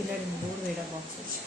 பின்னாடி போர்டு வைடா பாக்ஸ் வச்சு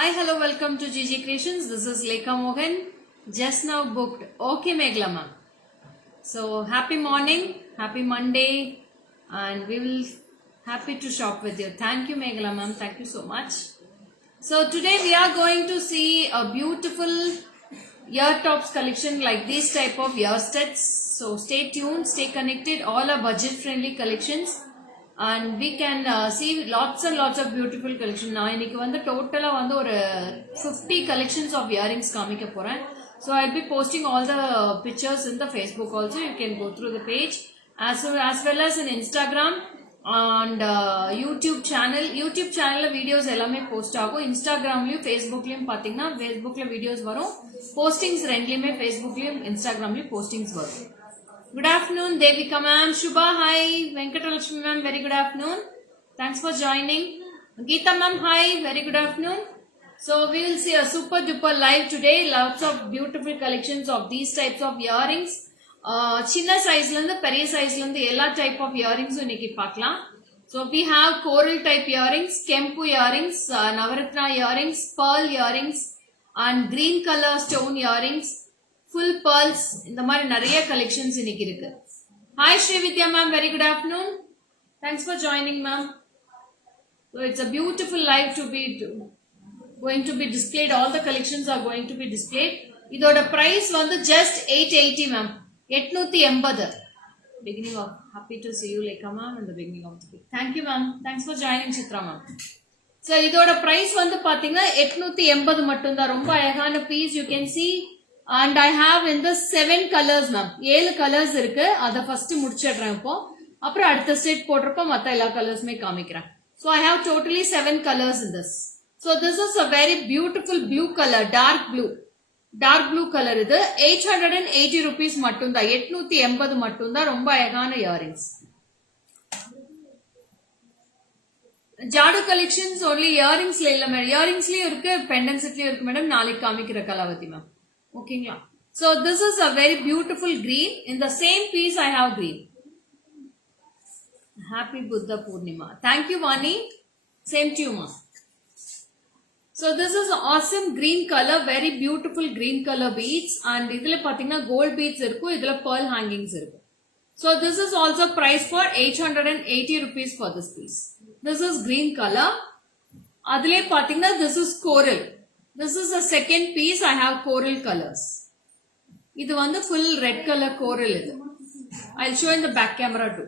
Hi, hello, welcome to GG Creations. This is Lekha Mohan. Just now booked. Okay, Meglama. So, happy morning, happy Monday, and we will happy to shop with you. Thank you, Meghala ma'am. Thank you so much. So, today we are going to see a beautiful ear tops collection like this type of ear studs. So, stay tuned, stay connected. All are budget friendly collections. And we can see lots and lots of beautiful collection. நான் இன்னைக்கு வந்து டோட்டலா வந்து ஒரு 50 collections of earrings காமிக்க போறேன். So I'll be posting all the pictures in the Facebook also. You can go through the page as well as in Instagram and YouTube channel. YouTube channel videos எல்லாமே post ஆகும். Instagramலயும் Facebookலயும் பாத்தீங்கன்னா Facebookல videos வரும். Postings ரெண்டுலயுமே Facebookலயும் Instagramலயும் postings வரும். Good afternoon, Devika ma'am. Shubha, hi. Venkatalakshmi ma'am, very good afternoon. Thanks for joining. Geeta ma'am, hi. Very good afternoon. So, we will see a super duper live today. Lots of beautiful collections of these types of earrings. Chinna size landa, periya size landa, ella type of earrings uniki paaklam. So, we have coral type earrings, kempu earrings, navaratna earrings, pearl earrings, and green color stone earrings. Full pearls இந்த மாதிரி நிறைய collections இன்னைக்கு இருக்கு. Hi Srividya ma'am, very good afternoon. Thanks for joining ma'am. So it's a beautiful live to be going to be displayed. All the collections are going to be displayed. இதோட price வந்து just 880 ma'am. 880. Beginning of happy to see you Lekha ma'am in the beginning of the week. Thank you ma'am. Thanks for joining Chitra ma'am. So இதோட price வந்து பாத்தீங்கன்னா 880 மட்டும் தான். ரொம்ப அழகான piece you can see. And I have in the 7 colors ma'am. 7 colors இருக்கு. அத first முடிச்சிடுறேன் இப்போ. அப்புறம் அடுத்த ஸ்டேட் போடுறப்ப மத்த எல்லா கலர்ஸ்மே காமிக்கிறேன். So I have totally 7 colors in this. So this is a very beautiful blue color, dark blue. Dark blue color இது 880 rupees மட்டும் தான். 880 மட்டும் தான். ரொம்ப அழகான earrings. ஜாடு collections only earringsல இல்ல மேடம். earringsலயும் இருக்கு, pendantஸ்லயும் இருக்கு மேடம். நாளைக்கு காமிக்கிற Kalavathi ma'am. Okay, so this is a very beautiful green. In the same piece I have green. Happy Buddha Purnima. Thank you Vani. Same to you ma. So this is awesome green color, very beautiful green color beads, and idhula pathina gold beads irukku, idhula pearl hangings irukku. So this is also priced for 880 rupees for this piece. This is green color. Adile pathina this is coral. This is the second piece. I have coral colors. இது வந்து full red color coral இது. I'll show in the back camera too.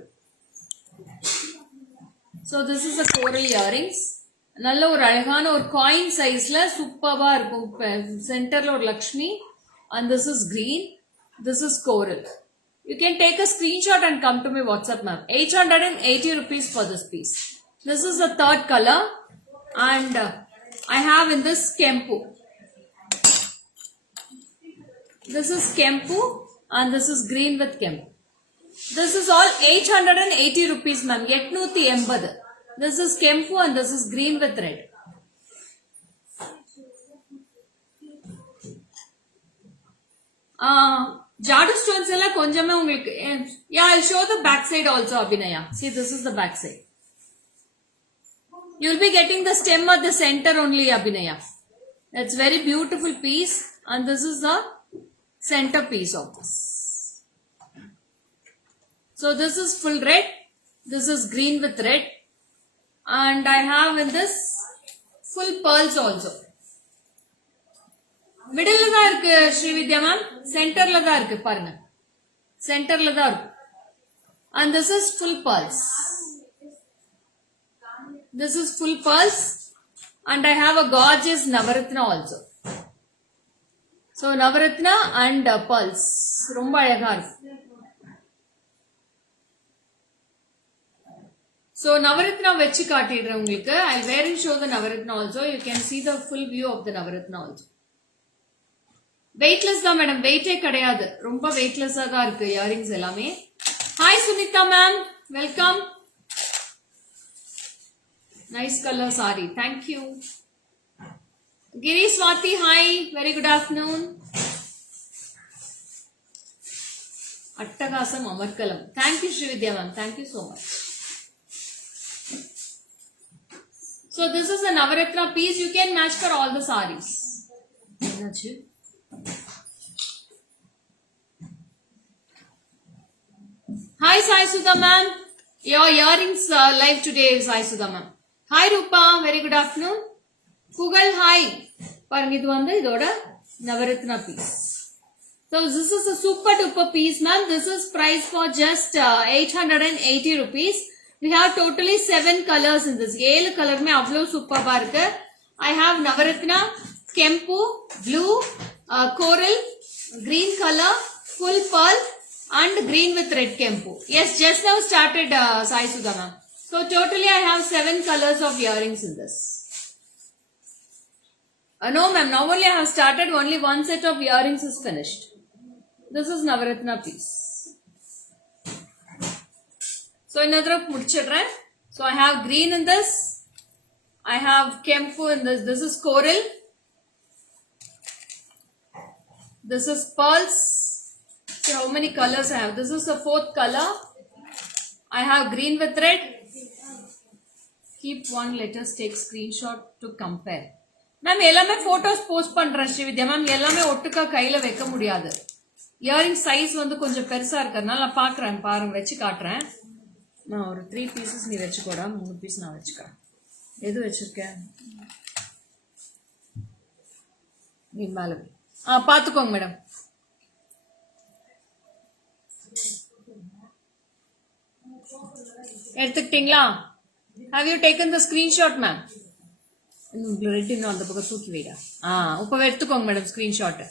So this is a coral earrings. நல்ல ஒரு அழகான ஒரு coin sizeல சூப்பரா இருக்கும். சென்டர்ல ஒரு Lakshmi and this is green. This is coral. You can take a screenshot and come to my WhatsApp ma'am. 880 rupees for this piece. This is the third color and I have in this kempu. This is kempu and this is green with kempu. This is all 880 rupees ma'am. 880. This is kempu and this is green with red. Jadu stones ella konjame ungalku. Yeah, I'll show the back side also Abhinaya. See, this is the back side. You'll be getting the stem at the center only, Abhinaya. It's very beautiful piece and this is the center piece of this. So this is full red. This is green with red. And I have in this full pearls also. Middle la irukku Srividya ma'am. Center la da irukku parunga. Center la da irukku. And this is full pearls. This is full pearls And I have a gorgeous Navaratna also. So Navaratna and pearls. ரொம்ப அழகா இருக்கு. So Navaratna வெச்சு காட்டிடுறேன் உங்களுக்கு. I'll wear and show the Navaratna also. You can see the full view of the Navaratna also. Weightless தான் madam, வெயிட்டே கிடையாது, ரொம்ப வெயிட்லெஸ்ஸா தான் இருக்கு இயரிங்ஸ் எல்லாமே. Hi Sunitha ma'am, welcome. Nice colour sari, thank you. Giri Swathi, hi, very good afternoon. அட்டகாசம் அமர்கலம், thank you Srividya ma'am, thank you so much. So this is a Navaratna piece, you can match for all the sarees. என்னாச்சு? Hi Sai Sudha ma'am, your earrings live today Sai Sudha ma'am. Hi Rupa, very good afternoon. Pugal, hi. பாருங்க, இது வந்து இதோட Navaratna piece. So this is a super duper piece ma'am. This is priced for just 880 rupees. We have totally 7 colors in this. 7 color में अवलो superba இருக்கு. I have Navaratna, Kempu, blue, coral, green color, full pearl and green with red Kempu. Yes, just now started Sai Sudha ma'am. So totally I have 7 colors of earrings in this. No ma'am, now only I have started, only one set of earrings is finished. This is Navaratna piece. So another mudichidren. So I have green in this. I have Kempu in this. This is coral. This is pearls. See how many colors I have. This is the 4th color. I have green with red. Keep one, let us take screenshot to compare. Ma'am, எல்லாமே photos post பண்றேன் Srividya ma'am. எல்லாமே ஒட்டுக்கா கையில வைக்க முடியாது. Earring size வந்து கொஞ்சம் பெருசா இருக்கறனால நான் பார்க்கறேன், பாருங்க வெச்சு காட்றேன். நான் ஒரு 3 pieces நீ வெச்சுக்கோடா, 3 piece நான் வெச்சுக்கறேன். எது வெச்சிருக்கேன்? நீ மேல பாத்துக்கோங்க madam. எடுத்துக்கிட்டீங்களா? Have you taken the screenshot ma'am? உங்களுக்கு ரெட் இன்னும் அந்த பக்கம் தூக்கி வைடா. இப்ப எடுத்துக்கோங்க மேடம் ஸ்கிரீன்ஷாட்.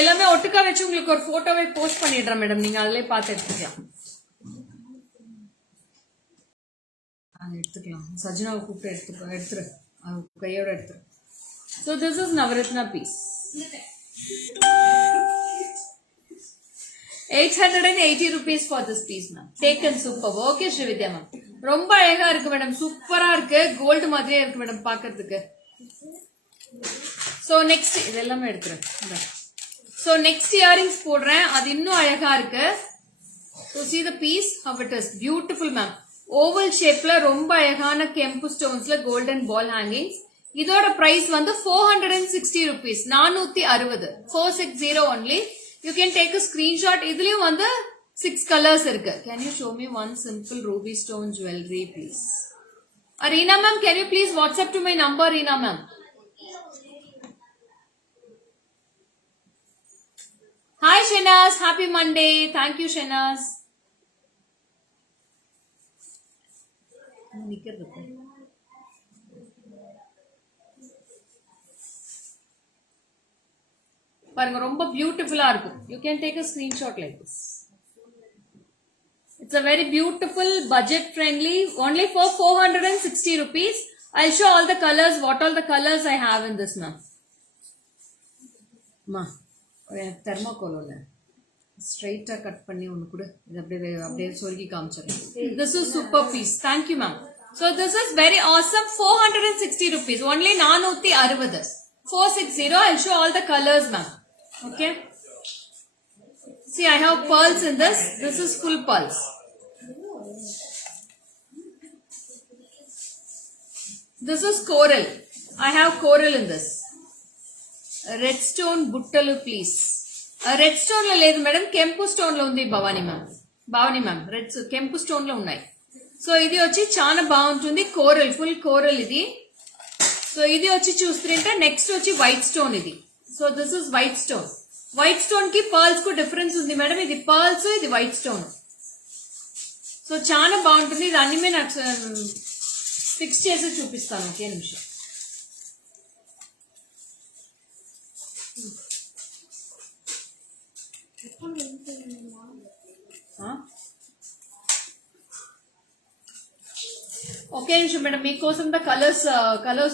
எல்லாமே ஒட்டுக்கா வச்சு உங்களுக்கு ஒரு போட்டோவை போஸ்ட் பண்ணிடுறேன் மேடம், நீங்க அதிலே பார்த்து எடுத்துக்கலாம். எடுத்துக்கலாம், சஜ்னாவை கூப்பிட்டு எடுத்துரு, கையோட எடுத்துரு. So this is Navaratna piece. 880 rupees for this piece ma'am. Taken super. Okay Srividya ma'am. ரொம்ப அழகா இருக்கு மேடம், சூப்பரா இருக்கு, கோல்டு மாதிரியே இருக்கு மேடம் பார்க்கிறதுக்கு. So next இதெல்லாம் எடுத்துறேன். So next earrings போடுறேன், அது இன்னும் அழகா இருக்கு. So see the piece how it is beautiful ma'am. Oval shapeல ரொம்ப அழகான கெம்பு ஸ்டோன்ஸ்ல golden ball hangings. இதோட பிரைஸ் வந்து 460 rupees, 460, 460 only. You can take a screenshot. இதுலயும் வந்து 6 colors இருக்கு. Can you show me one simple ruby stone jewelry please? Reena ma'am, can you please WhatsApp to my number, Reena ma'am? Hi Shenaz, happy Monday. Thank you Shenaz. பாருங்க ரொம்ப பியூட்டிஃபுல்லா இருக்கும். You can take a screenshot like this. It's a very beautiful, budget friendly, only for 460 rupees. I'll show all the colors, what all the colors I have in this now. Ma, thermocol ஒன்னு ஸ்ட்ரைட்டா cut பண்ணி ஒன்னு கூட இது அப்படியே சொருகி காமிச்சறேன். This is super piece. Thank you ma'am. So this is very awesome, 460 rupees, only 460. 460. I'll show all the colors ma'am. Okay. See, I have pearls in this. This is full pearls. This is coral. I have coral in this. Red stone buttalu please. Red stone la ledu madam, kempu stone la undi Bhavani ma'am. Bhavani ma'am, red kempu stone la unnai. So idi vachi chaana baaguntundi, coral, full coral idi. So idi vachi chustunటే next vachi white stone idi. So this is white stone. White stone కి pearls కు difference ఉంది madam. ఇది pearls, ఇది white stone. So చాలా బాగుంటుంది. ఇది అన్ని నేను ఫిక్స్ చేసి చూపిస్తాను. ఒకే నిమిషం. ఒకే నిమిషం మేడం, మీకోసం కలర్స్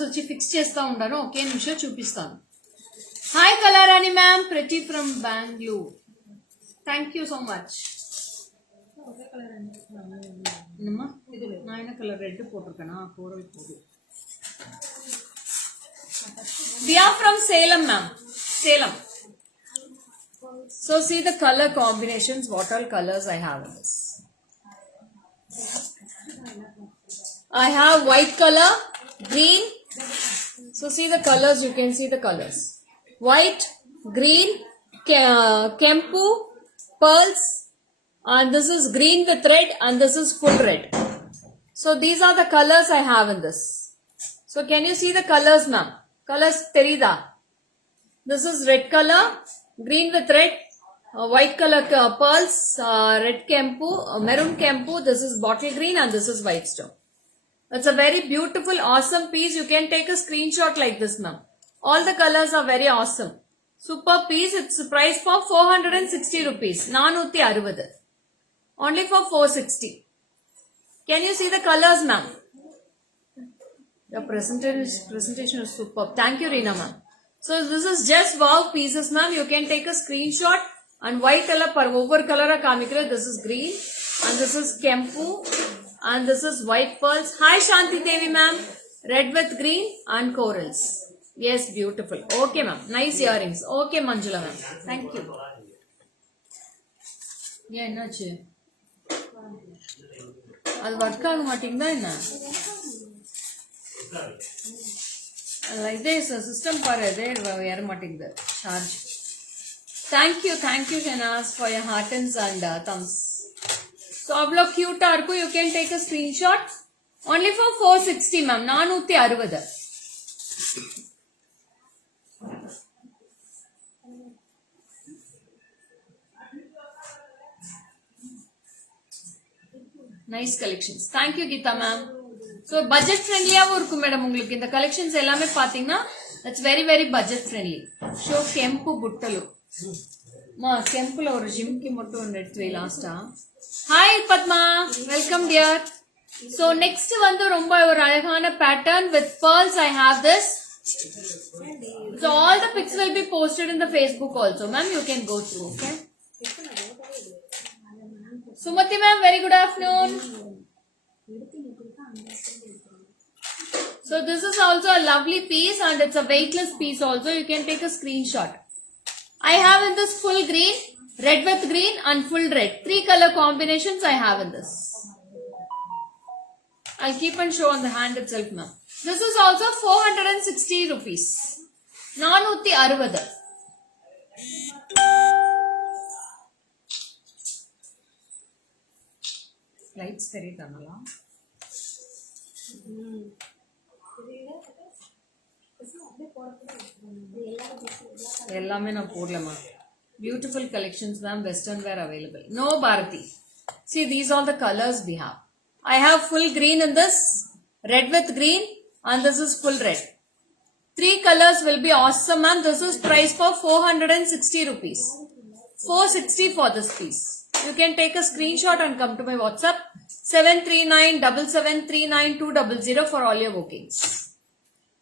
వచ్చి ఫిక్స్ చేస్తా ఉంటాను. ఒకే నిమిషం చూపిస్తాను. హాయ్ కళారాణి మ్యామ్, ప్రతి from Bengaluru. Thank you so much. నాయన కలర్ రెడ్ పోட்டிருக்கேனா கோரல் போடு. We are from Salem ma'am. Salem. So see the color combinations. What all colors I have in this. I have white color, green. So see the colors. You can see the colors. White, green, kempu, pearls. And this is green with red, and this is full red. So these are the colors I have in this. So can you see the colors ma'am? Colors terida. This is red color, green with red, white color pearls, red kempu, maroon kempu. This is bottle green, and this is white stone. It's a very beautiful, awesome piece. You can take a screenshot like this ma'am. All the colors are very awesome. Super piece. It's priced for 460 rupees. 460. Only for 460. Can you see the colors ma'am? Your presentation is superb. Thank you Reena ma'am. So this is just wow pieces ma'am. You can take a screenshot. And white color per over color kamikre. This is green, and this is kempu, and this is white pearls. Hi Shanti Devi ma'am. Red with green and corals. Yes, beautiful. Okay ma'am. Nice earrings. Okay Manjula ma'am. Thank you. Yeah, என்னாச்சு? அது work ஆக மாட்டேங்குதா என்ன? இதே system பாரு, இதே ஏற மாட்டேங்குது charge. Thank you Shehnaz for your hearts and thumbs. So அவ்வளோ க்யூட்டாக இருக்கும். You can take a screenshot. Only for 460 ma'am. 460. Nice collections. Thank you Geetha ma'am. So budget ஃப்ரெண்ட்லியாகவும் இருக்கும் மேடம். உங்களுக்கு இந்த கலெக்ஷன்ஸ் எல்லாமே பார்த்தீங்கன்னா it's very very budget friendly. Show கெம்பு புட்டலு மா கெம்புல ஒரு ஜிம்கி மட்டும் ஒன்று எடுத்து வை லாஸ்டா. Hi Padma, welcome dear. So next வந்து ரொம்ப ஒரு அழகான pattern with pearls. I have this. So all the pics will be posted in the Facebook also ma'am. You can go through. Okay. Sumati ma'am, very good afternoon. So this is also a lovely piece, and it's a weightless piece also. You can take a screenshot. I have in this full green, red with green and full red. 3 color combinations I have in this. I'll keep and show on the hand itself ma'am. This is also 460 rupees. 460. Lights தெரியுதாங்களா? எல்லாமே நான் போடலாமா? Beautiful collections ma'am. Western wear available. No Bharati. See, these are the colors we have. I have full green in this, red with green, and this is full red. 3 colors will be awesome ma'am. This is priced for 460 rupees. 460 for this piece. You can take a screenshot and come to my WhatsApp 73977399200 for all your bookings.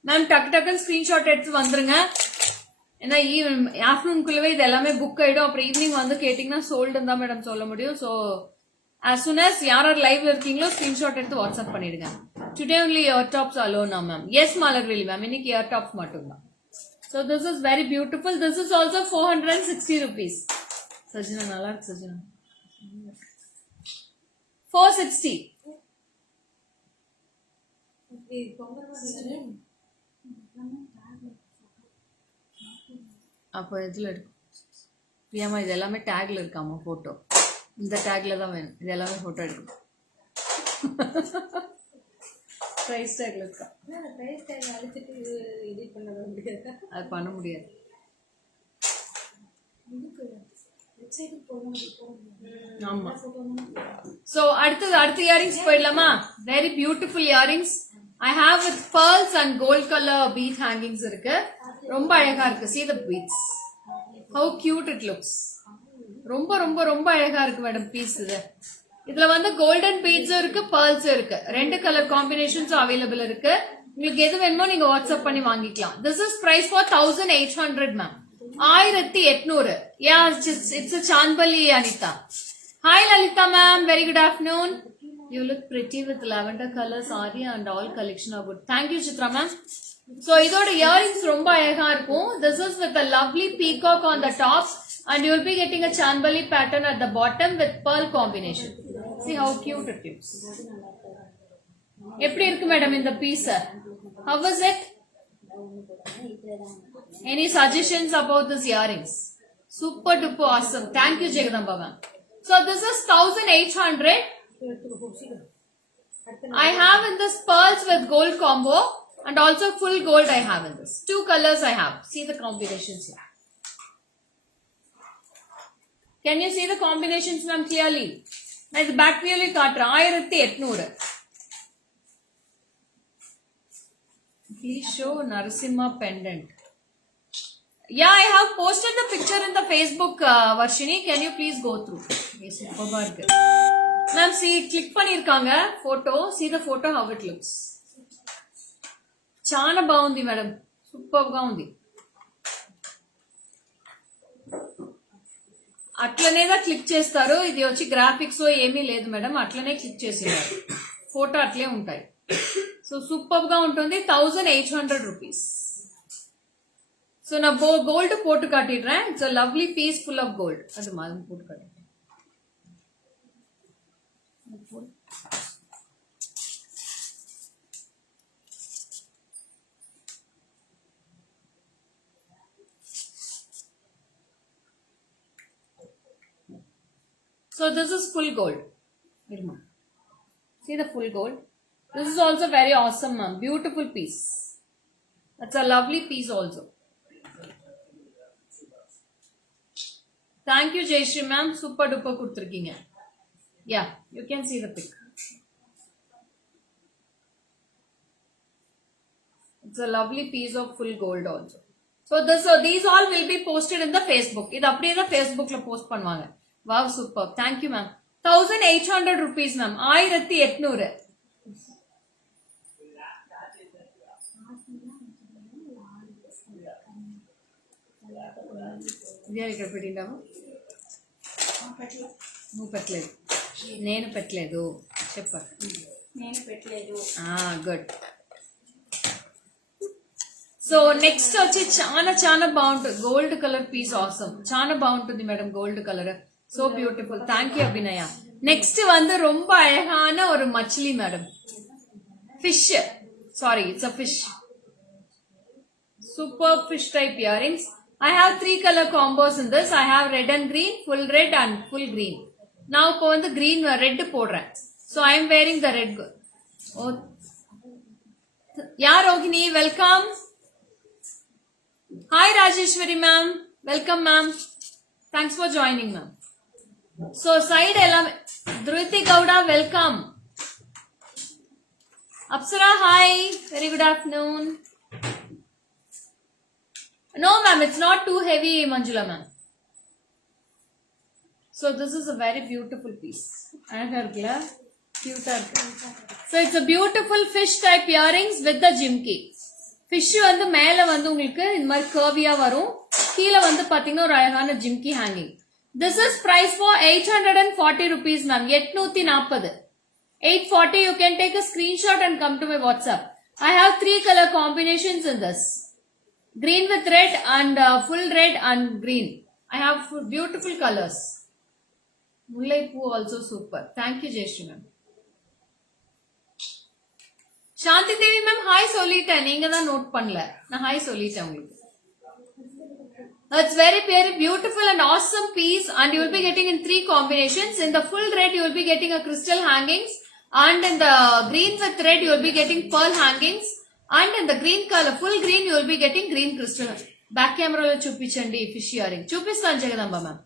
Ma'am, டக்குன்னு screenshot எடுத்து வந்துருங்க. ஏன்னா ஆஃப்டர்நூன்குள்ளவே இது எல்லாமே book ஆயிடும். அப்புறம் evening வந்து கேட்டீங்கன்னா சோல்டுன்னு தான் மேடம் சொல்ல முடியும். ஸோ as soon as யார் லைவ்ல இருக்கீங்களோ ஸ்கிரீன்ஷாட் எடுத்து வாட்ஸ்அப் பண்ணிடுங்க. டுடே only இயர் டாப்ஸ் அலோனா மேம். எஸ் மலர்வேலி மேம், இன்னைக்கு இயர் டாப்ஸ் மட்டும் தான். So this is very beautiful. This is also 460 rupees. Sajina நல்லா இருக்கு சஜினா. 460. அப்போ எதுல இருக்கு பிரியமா? இது எல்லாமே டேக்ல இருக்காமா போட்டோ? இந்த டேக்ல தான் வேணும். இது எல்லாமே போட்டோ எடுக்கணும். பிரைஸ் டேக்ல இருக்கா? பிரைஸ் டேக் அழிச்சிட்டு எடிட் பண்ண முடியாது. அது பண்ண முடியாது. ஆமா. So அடுத்த earrings போயிடலாமா? Very beautiful earrings. I have with pearls and gold color bead hangings இருக்கு. ரொம்ப அழகா இருக்கு. See the beads. How cute it looks. ரொம்ப ரொம்ப ரொம்ப அழகா இருக்கு மேடம் பீஸ் இது. இதுல வந்து கோல்டன் பீட்ஸும் இருக்கு pearls இருக்கு. ரெண்டு கலர் காம்பினேஷன்ஸும் அவைலபிள் இருக்கு. உங்களுக்கு எது வேணுமோ நீங்க வாட்ஸ்அப் பண்ணி வாங்கிக்கலாம். This is price for 1800 ma'am. 1800. Yeah, it's a Chandbali Anita. Hi Lalita ma'am, very good afternoon. You look pretty with lavender color saree and all collection are good. Thank you Chitra ma'am. So இதோட earrings ரொம்ப அழகா இருக்கும். This is with a lovely peacock on the top and you will be getting a Chandbali pattern at the bottom with pearl combination. See how cute it is. எப்படி இருக்கு madam இந்த piece? How was it? Any suggestions about these earrings? Super duper awesome. Thank you Jagadamba ma'am. So this is 1800. I have in this pearls with gold combo and also full gold I have in this. Two colors I have. See the combinations here. Can you see the combinations ma'am clearly? நான் இது back வியூல காட்டுறேன். 1800. Please show Narasimha pendant. Yeah, I have posted the picture in the Facebook, Varshini. Can you please go through? Yes, superba irukku. Ma'am, see, click pannirukanga photo. See the photo how it looks. Chana baagundi madam. Superb ga undi. అట్లనే click చేస్తారు. ఇది వచ్చి graphics ఏమీ లేదు madam, అట్లనే click చేసేవారు. Photo అట్లే ఉంటాయి. సో సూపర్ గా ఉంటుంది. 1800 rupees. సో నా கோல்டு போட்டு காட்டிடுறேன். It's a lovely piece full of gold. அது மாதிரி போட்டு காட்டுறேன். So this is full gold. See the full gold. This is also very awesome ma'am. Beautiful piece. That's a lovely piece also. Thank you Jayashree ma'am. Super duper kuduthirkeenga. Yeah, you can see the pic. It's a lovely piece of full gold also. So these all will be posted in the Facebook. இது அப்படியே தான் Facebookல post பண்ணுவாங்க. Wow, super. Thank you ma'am. 1800 rupees ma'am. 1800. ఇదే ఇక్కడ పెట్టిందాము. నువ్వు పెట్టలేదు, నేను పెట్టలేదు, చెప్పారు. నేను పెట్టలేదు. గుడ్. సో నెక్స్ట్ వచ్చి చాలా బాగుంటుంది. Gold colour piece awesome. చాలా బాగుంటుంది madam gold colour. So beautiful. Thank you Abhinaya. Next வந்து ரொம்ப அழகான ஒரு மச்சிலி madam. Fish. Sorry, it's a fish. Superb fish type earrings. I have 3 color combos in this. I have red and green, full red and full green. Now இப்போ வந்து green red போடுறேன். So I am wearing the red. Oh. Yeah Rohini, welcome. Hi Rajeshwari ma'am. Welcome ma'am. Thanks for joining ma'am. So side ellam Dhruviti Gowda, welcome. Apsara, hi. Very good afternoon. No ma'am, it's not too heavy Manjula ma'am. So this is a very beautiful piece. Cute. So it's a beautiful fish type earrings with the jimki. Fish வந்து மேல வந்து உங்களுக்கு இந்த மாதிரி கர்வியா வரும். கீழ வந்து பாத்தீங்கன்னா ஒரு அழகான jhumki hanging. This is price for 840 rupees ma'am. 840. 840. You can take a screenshot and come to my WhatsApp. I have 3 color combinations in this. Green with red and full red and green. I have beautiful colors. Mullai poo also super. Thank you Jayashree ma'am. Shanti Devi ma'am, hi solita. Neenga da note pannala. Na hi solita ungalku. That's very very beautiful and awesome piece, and you will be getting in 3 combinations. In the full red you will be getting a crystal hangings, and in the green with red you will be getting pearl hangings, and in the green color full green you will be getting green crystal. Back కెమెరాలో చూపించండి fish earring. చూపిస్తాను Jagadamba ma'am,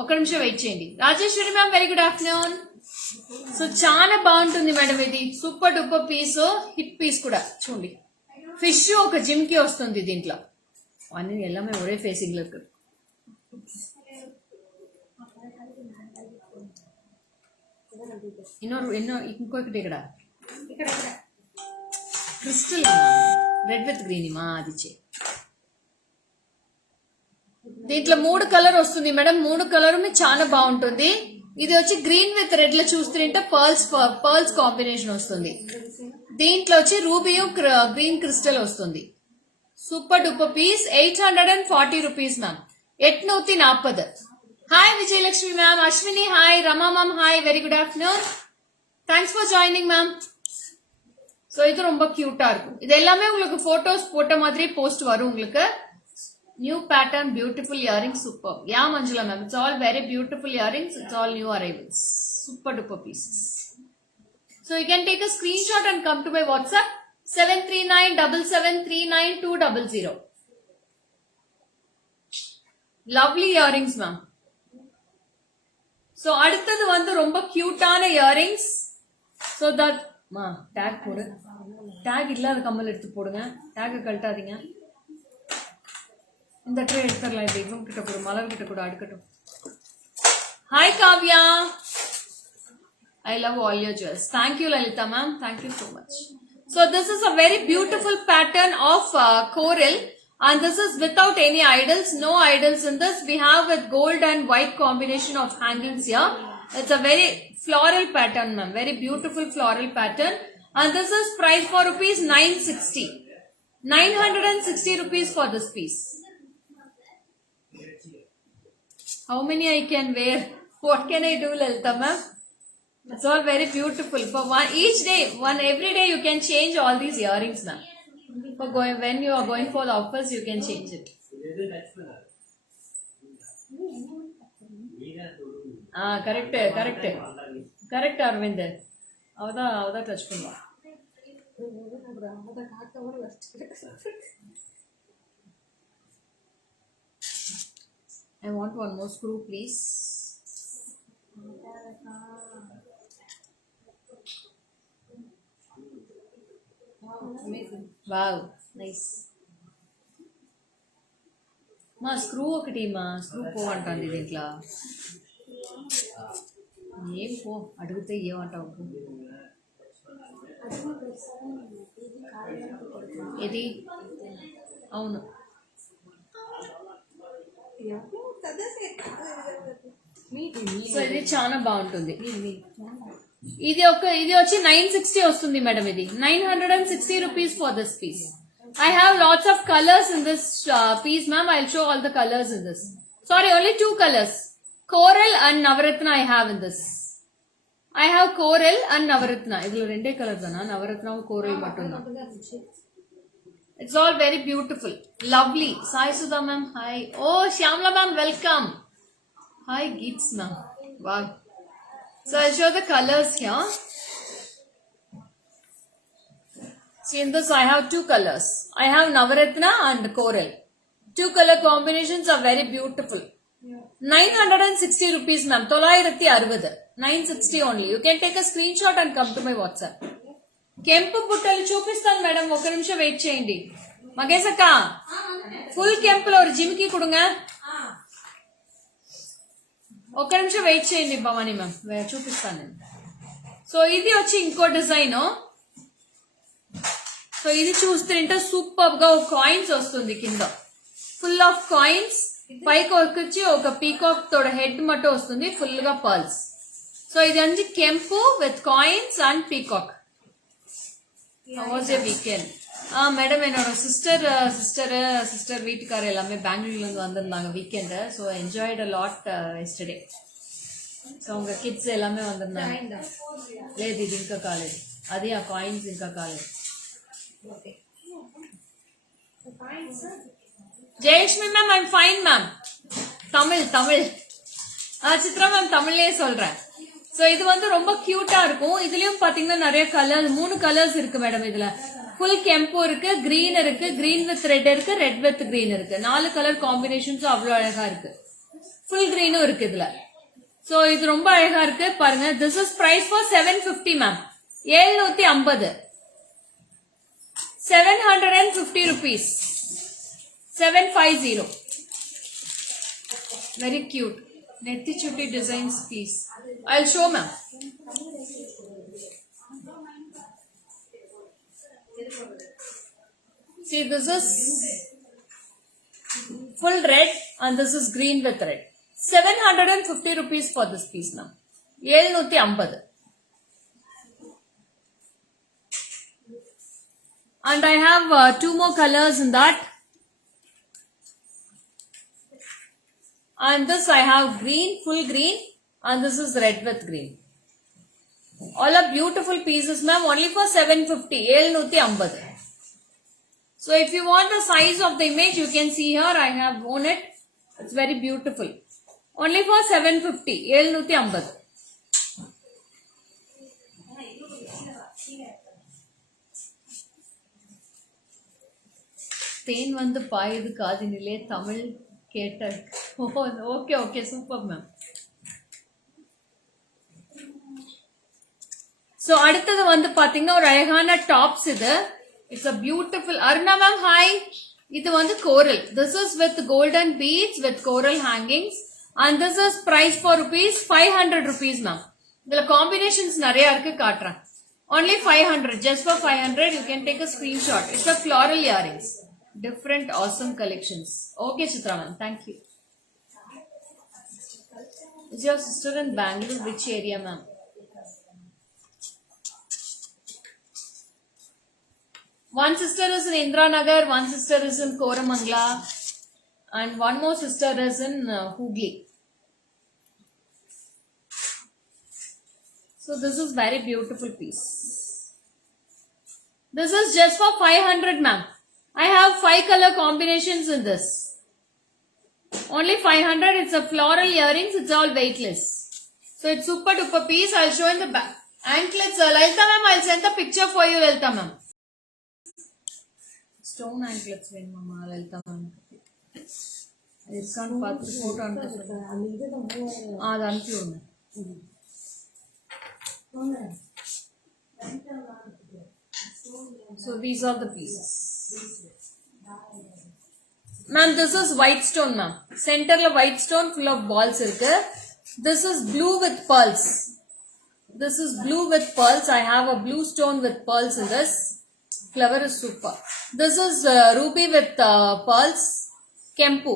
ఒక్క నిమిషం wait చేయండి. Rajeshwari ma'am very good afternoon. So చాలా బాగుంటుంది madam, ఇది super duper piece, hit piece కూడా. చూడండి ఫిష్ ఒక జిమ్ కి వస్తుంది దీంట్లో. అన్ని எல்லாமே ஒரே ஃபேசிங்ல இருக்கு. ఇంకొకటి ఇక్కడ క్రిస్టల్ రెడ్ విత్ గ్రీన్ మా అది చే. దీంట్లో 3 కలర్ వస్తుంది మేడం, 3 కలర్ చాలా బాగుంటుంది. ఇది వచ్చి గ్రీన్ విత్ రెడ్ లో చూస్తుంటే పర్ల్స్ కాంబినేషన్ వస్తుంది. దీంట్లో వచ్చి రూబియో గ్రీన్ క్రిస్టల్ వస్తుంది. Super duper piece. 840 rupees ma'am. 840. Hi Vijayalakshmi ma'am, Ashwini hi, Rama ma'am hi, very good afternoon, thanks for joining ma'am. So இது ரொம்ப கியூட்டா இருக்கும். இது எல்லாமே உங்களுக்கு போட்டோஸ் போட்ட மாதிரி போஸ்ட் வரும் உங்களுக்கு. New pattern, beautiful earring, super. Ya Manjula ma'am, it's all very beautiful earrings, it's all new arrivals, super duper pieces. So you can take a screenshot and come to my WhatsApp 73977392200. Lovely earrings ma'am. So அடுத்தது வந்து ரொம்ப கியூட்டான earrings. So that மா take போடு, take இல்லாத கம்மல் எடுத்து போடுங்க, take கழட்டாதீங்க. இந்த ட்ரே எடுத்துடலாம், இது இவங்க கிட்ட கூட மலர் கிட்ட கூட அடுக்கட்டும். Hi Kavya, I love all your jewels. Thank you Lalita ma'am, thank you so much. So this is a very beautiful pattern of coral, and this is without any idols, no idols in this. We have with gold and white combination of hangings here. It's a very floral pattern ma'am, very beautiful floral pattern, and this is priced for rupees 960. 960 rupees for this piece. How many I can wear? What can I do Lalita ma'am? It's all very beautiful. For one each day, every day you can change all these earrings ma'am. For going, when you are going for the offers, you can change it. Correct Arvind. Avada touch pannuva. I want one more screw please. Amazing. Wow, nice. మా screw ఒకటి మా screw పోవంటుంది దీంట్లో. ఏం పో అడిగితే ఏమంటావు? ఇది అవును, సో ఇది చాలా బాగుంటుంది. ఇది వచ్చి 960 వస్తుంది మేడం. ఇది 960 rupees for this piece. I have lots of colors in this piece ma'am. I'll show all the colors in this. Sorry, only 2 colors. Coral and Navaratna I have in this. I have coral and Navaratna. Idhula rende colors dana, Navaratna coral mattum. It's all very beautiful, lovely. Sai Sudha ma'am, hi. Oh, Shyamla ma'am, welcome. Hi Geets ma'am. Wow. So I'll show the colors here. See, in this I have 2 colors. I have Navaratna and coral. 2 color combinations are very beautiful. 960 rupees ma'am. 960. 960 only. You can take a screenshot and come to my WhatsApp. కెంపు పుట్టలు చూపిస్తాను madam, ఒక నిమిషం wait చేయండి. మగేష్ అక్క, full కెంపులో ఒక జిమ్కి కుడుంగ, ఒక నిమిషం వెయిట్ చేయండి భవానీ మ్యామ్, చూపిస్తాను నేను. సో ఇది వచ్చి ఇంకో డిజైన్. సో ఇది చూస్తుంటే సూపర్ గా ఒక కాయిన్స్ వస్తుంది కింద, ఫుల్ ఆఫ్ కాయిన్స్. పైకి వచ్చి ఒక పీకాక్ తోడ హెడ్ మట్టు వస్తుంది, ఫుల్ గా పర్ల్స్. సో ఇది వచ్చి కెంపు with coins and peacock. How was your weekend? Madam, என்னோட சிஸ்டர் வீட்டுக்கார எல்லாமே பெங்களூர்ல இருந்து வந்திருந்தாங்க weekend. So enjoyed a lot yesterday. So உங்க கிட்ஸ் எல்லாமே வந்திருந்தாங்க. లేదు ఇది ఇంకా కాలేదు, అది ఆ కాయిన్స్ ఇంకా కాలేదు. Jayalakshmi ma'am, I'm fine ma'am. Tamil Chitra ma'am, தமிழ்லயே சொல்றேன். சோ இது வந்து ரொம்ப கியூட்டா இருக்கும். இதுலயும் பாத்தீங்கன்னா நிறைய கலர், 3 கலர்ஸ் இருக்கு மேடம். இதுல full kempu irukku, green with red irukku, red with green irukku. 4 color combinations avlo alaga irukku. Full green irukku idla. So இது ரொம்ப அழகா இருக்கு பாருங்க. This is price for 750 ma'am. 750. 750 rupees. 750. Very cute. Nethi chutti designs piece. I'll show ma'am. See, this is full red and this is green with red. 750 rupees for this piece now. 750. And I have 2 more colors in that. And this I have green, full green, and this is red with green. All are beautiful pieces ma'am, only for 750. 750. So if you want the size of the image, you can see here I have worn it. It's very beautiful. Only for 750. 750. தேன் வந்து பாயுது காதினிலே தமிழ் கேட்ட. Okay okay super ma'am. So அடுத்தது வந்து பாத்தீங்கன்னா ஒரு அழகான tops இது. It's a beautiful. Aruna ma'am hi. இது வந்து கோரல். This is with golden beads with coral hangings and this is price for rupees 500 rupees ma'am. இதுல combinations நிறைய இருக்கு காட்டுறேன். Only 500, just for 500 you can take a screenshot. It's a floral earrings. Different awesome collections. Okay Chitra ma'am, thank you. Is your sister in Bangalore? Which area ma'am? One sister is in Indranagar, one sister is in Koramangala, and one more sister is in Hooghly. So this is very beautiful piece. This is just for 500 ma'am. I have 5 color combinations in this. Only 500. It's a floral earrings. It's all weightless. So it's super duper piece. I'll show in the back. Anklets. Lalita ma'am, I'll send the picture for you, Lalita ma'am. Stone anklets when mama Lalita ma'am. It's can't pass the photo on the. That's pure ma'am. So these are the pieces. Ma'am, this is white stone ma'am. Center la white stone full of balls irukku. This is blue with pearls. This is blue with pearls. I have a blue stone with pearls in this. Flower is super. This is ruby with pearls. Kempu.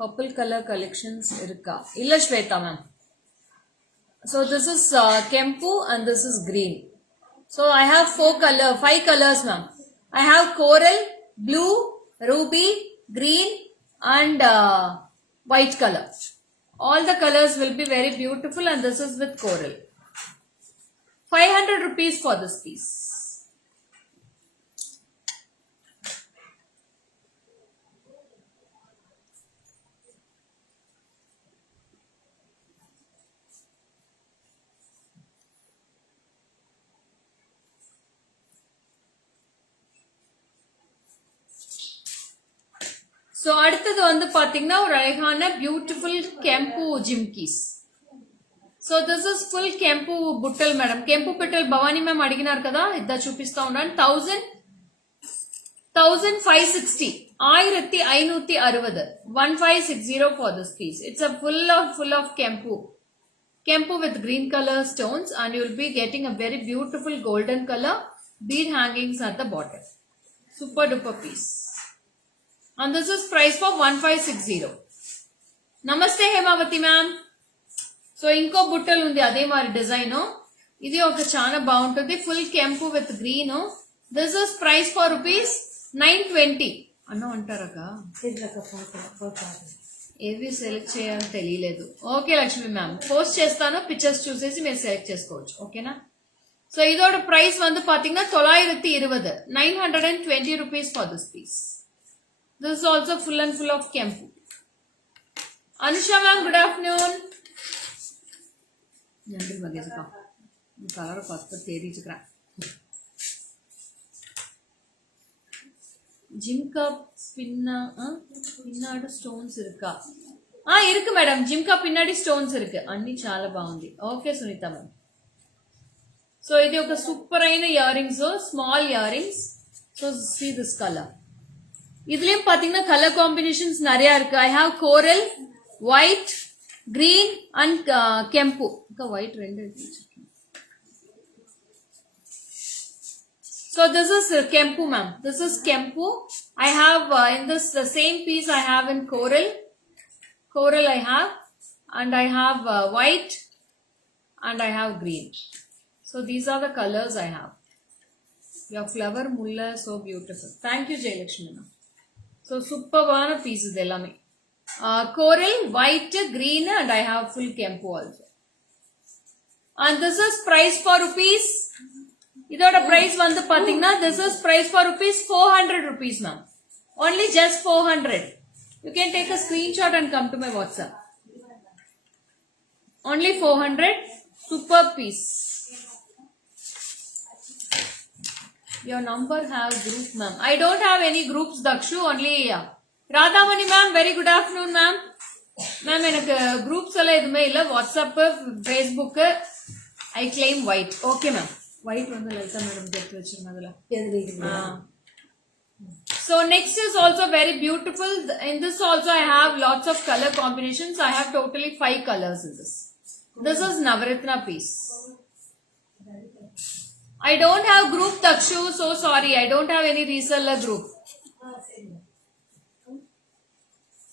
Purple color collections irukka. Illa Shweta ma'am. So this is Kempu and this is green. So I have 5 colors ma'am. I have coral, blue, ruby, green and white color. All the colors will be very beautiful and this is with coral. 500 rupees for this piece. So அடுத்தது வந்து பாத்தீங்கன்னா ஒரு அழகான beautiful Kempu jimkis. So this is full Kempu buttal madam. Kempu buttal Bhavani ma'am అడిగినారు కదా ఇద్దా చూపిస్తా ఉన్నాను. 1560. 1560. 1560 for this piece. It's a full of Kempu. Kempu with green color stones and you will be getting a very beautiful golden color bead hangings at the bottom. Super duper piece. And this is price for 1560. Namaste Hemavati ma'am. So inko buttal undi ade mari design. Idi oka chana baaguntundi full Kempu with green. This is price for rupees 920. Anna antaraga ఏవి select చేయాలో తెలియలేదు. Okay Lakshmi ma'am post చేస్తాను, pictures చూసేసి మీరు select చేసుకోవచ్చు. ఓకేనా? So இதோட price வந்து பாத்தீங்கன்னா 920. 920 rupees for this piece. This is also full and full of Kempu. Anusha ma'am, good afternoon. General baggage का कलर पास पर तेरी चक्रा ஜிம்கா పిన్నాడు స్టోన్స్ இருக்கா இருக்கு మేడం జిమ్కా పిన్నాడి స్టోన్స్ இருக்கு అన్ని చాలా బాగుంది ఓకే సునీత మ్యామ్ సో ఇది ఒక సూపర్ అయిన earrings small earrings so see this colour இதுலயும் பாத்தீங்கன்னா கலர் காம்பினேஷன்ஸ் நிறைய இருக்கு I have coral white green and கெம்பு ஒயிட் ரெண்டு so this is kempu ma'am this is kempu I have in this the same piece I have in coral I have and I have white and I have green so these are the colors I have your flower mulla so beautiful thank you Jayalakshmi ma'am so superb pieces ellame coral white green and I have full kempu also and this is price for rupees இதோட price வந்து பாத்தீங்கன்னா this is price for rupees 400 rupees ma'am only just 400 you can take a screenshot and come to my WhatsApp only 400 superb piece your number have group ma'am I don't have any groups Dakshu only Radhamani ma'am very good afternoon ma'am ma'am எனக்கு groups எல்லாம் எதுமே இல்ல WhatsApp Facebook I claim white okay ma'am white வந்து Lalitha madam எடுத்து வச்சிருந்ததுல so next is also very beautiful in this also I have lots of color combinations I have totally 5 colors in this is Navaratna piece I don't have group Takshu so sorry I don't have any reseller group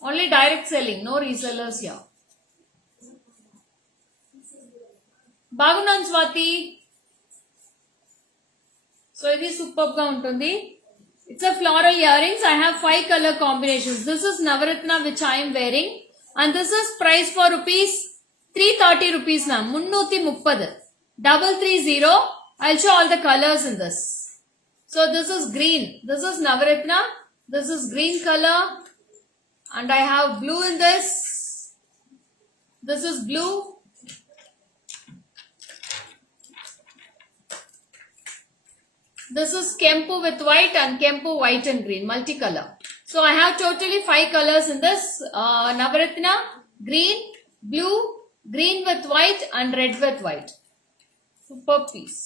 only direct selling no resellers here Bagunan Swati so it is superb ga untundi it's a floral earrings I have 5 color combinations this is Navaratna which I am wearing and this is price for rupees 330 rupees ma'am 330 330 I'll show all the colors in this so this is green this is Navaratna this is green color and I have blue in this is blue this is Kempu with white and Kempu white and green multicolor so I have totally 5 colors in this Navaratna green blue green with white and red with white superb piece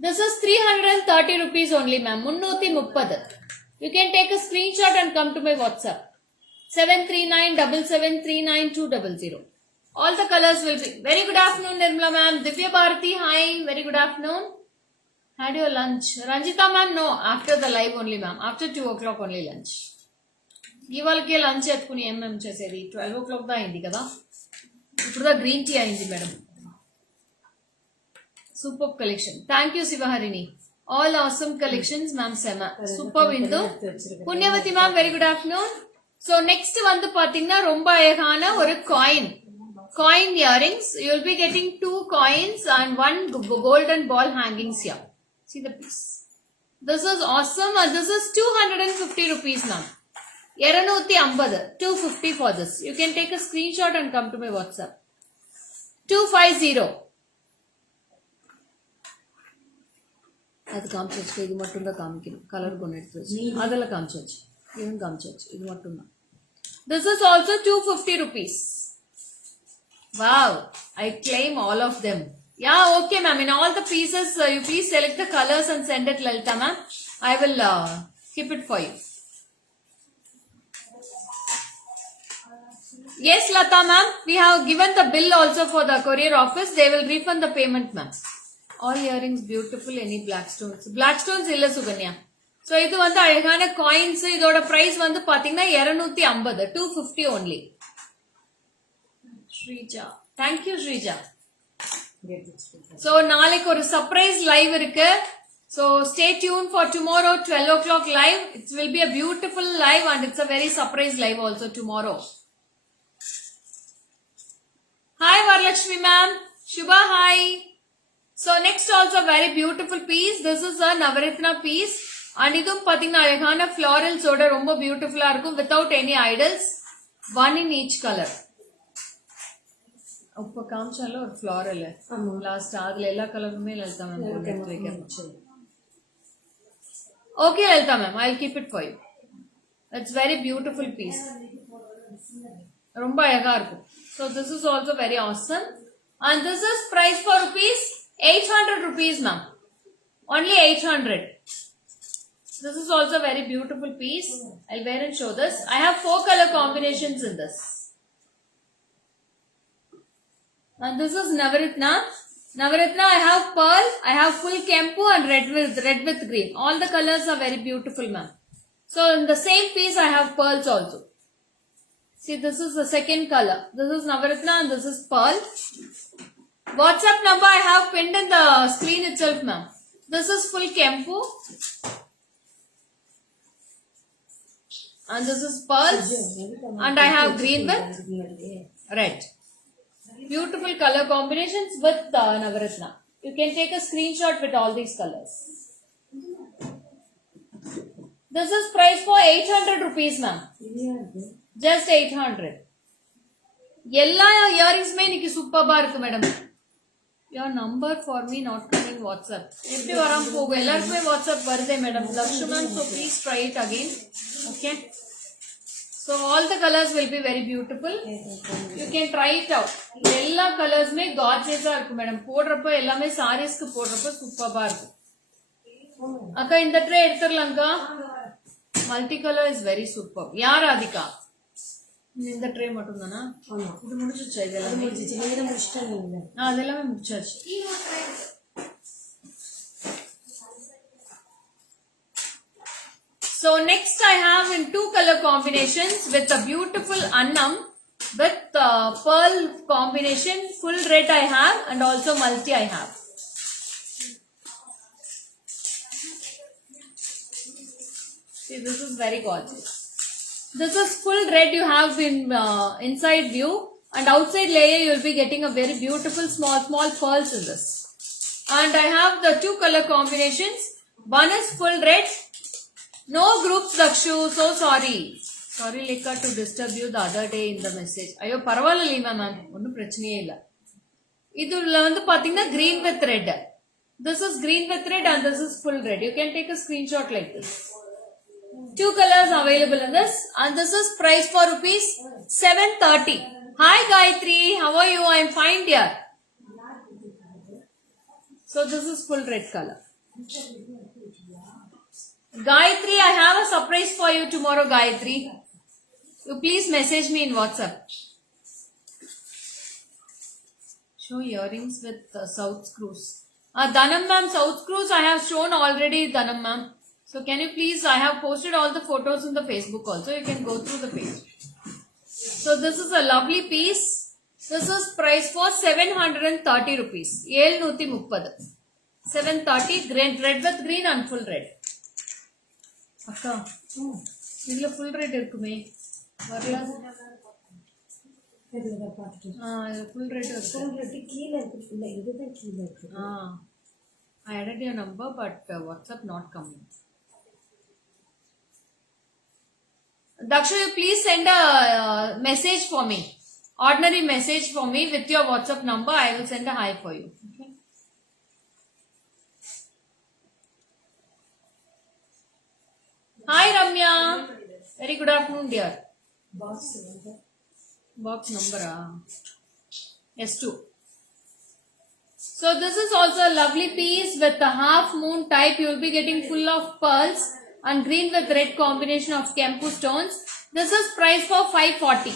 this is 330 rupees only ma'am 330 you can take a screenshot and come to my WhatsApp 7397739200 all the colors will be very good afternoon Nirmala ma'am Divya Bharati hi very good afternoon had your lunch Ranjita ma'am no after the live only ma'am after 2 o'clock only lunch ఇవాళకే lunch ఎత్తుకుని ఏమేం చేసేది 12 o'clock దా అయింది కదా ఇప్పుడు దా green tea అయింది madam super collection thank you Shivaharini all awesome collections ma'am సెమ super Indu Punyavathi ma'am very good afternoon so next வந்து பாத்தீங்கன்னா ரொம்ப அழகான ஒரு coin earrings you will be getting 2 coins and 1 golden ball hangings here see the piece this is awesome and this is 250 rupees ma'am 250 250 for this you can take a screenshot and come to my WhatsApp 250 அது காமிச்சு இது மட்டும் தான் காமிக்கணும் colour கொண்டு எடுத்து வச்சு அதெல்லாம் காமிச்சாச்சு இதுவும் காமிச்சாச்சு இது மட்டும் தான் this is also 250 rupees wow I claim all of them yeah okay ma'am in all the pieces you please select the colors and send it Lalita ma'am I will keep it for you yes Lata ma'am we have given the bill also for the courier office they will refund the payment ma'am all earrings beautiful any black stones illa Suganya so idu vandu alagana coins idoda price vandu pathina 250 250 only Shrija thank you Shrija so நாளைக்கு ஒரு surprise live இருக்கு so stay tuned for tomorrow 12 o'clock live it will be a beautiful live and it's a very surprise live also tomorrow hi Varalakshmi ma'am Shubha hi so next also very beautiful piece this is a Navaratna piece and idum pathina alagana florals oda romba beautiful ah irukum without any idols one in each color uppa kaamchalo or floral last adla ella colorume lalta ma'am எடுத்து வைக்கிறேன் Okay, Lalita ma'am, I'll keep it for you. It's very beautiful piece. ரொம்ப அழகா இருக்கும். So this is also very awesome. And this is price for rupees 800 rupees ma'am. Only 800. This is also very beautiful piece. I'll wear and show this. I have 4 color combinations in this. And this is Navaratna. Navaratna, I have pearl, I have full kempu and red with green. All the colors are very beautiful, ma'am. So in the same piece, I have pearls also. See, this is the second color. This is Navaratna and this is pearl. WhatsApp number I have pinned in the screen itself, ma'am. This is full kempu. And this is pearls. And I have green with red. Beautiful color combinations with Navaratna. You can take a screenshot with all these colors. This is price for 800 rupees, ma'am. Just 800. Yella earrings mein iniki superba irukku madam. Your number for me not coming WhatsApp. Eppadi varam pogu ellarkume WhatsApp varudhe madam. Lakshman, so please try it again. Okay. So all the colors will be very beautiful. You can try it out. எல்லா கலர்ஸ்மே கார்ஜியஸா இருக்கு madam. போடுறப்ப எல்லாமே சாரீஸ்க்கு போடுறப்ப சூப்பரா இருக்கும். அக்கா இந்த tray எடுத்துறலாம்க்கா. Multi colour is very super. யார் ராதிகா? இந்த ட்ரே மட்டும் தானா? ஆமா. இது முடிஞ்சிருச்சா இதெல்லாம்? முடிஞ்சிருச்சு. நீங்க முடிச்சிட்டீங்க. அதெல்லாம் முடிச்சாச்சு. So next I have in 2 color combinations with a beautiful annam with pearl combination. Full red I have and also multi I have. See, this is very gorgeous. This is full red you have in inside view, and outside layer you will be getting a very beautiful small pearls in this. And I have the 2 color combinations. One is full red. No groups, Dakshu. So sorry. Sorry, Lekha, to disturb you the other day in the message. Ayyo, paravalalima ma'am. Onnu prachaniye illa. Idula vandu pathina green with red. This is green with red and this is full red. You can take a screenshot like this. 2 colors available in this, and this is price for rupees 730. Hi Gayatri, how are you? I am fine dear. So this is full red color. Gayatri, I have a surprise for you tomorrow, Gayatri. You please message me in WhatsApp. Show earrings with south screws. Dhanam ma'am, south screws I have shown already, Dhanam ma'am. So can you please, I have posted all the photos in the Facebook also. You can go through the page. So this is a lovely piece. This is price for 730 rupees. 730. 730, red with green and full red. அக்கா இதுல full rate இருக்குமே வரல. Full rate கீழே இருக்கு. இதுதான் கீழே இருக்கு. I added your number but WhatsApp not coming. Dakshu, you please send a message for me. Ordinary message for me with your WhatsApp number. I will send a hi for you. Okay. Hi Ramya. Very good afternoon dear. Box number S2. So this is also a lovely piece with the half moon type. You will be getting full of pearls and green with red combination of kempu stones. This is price for 540.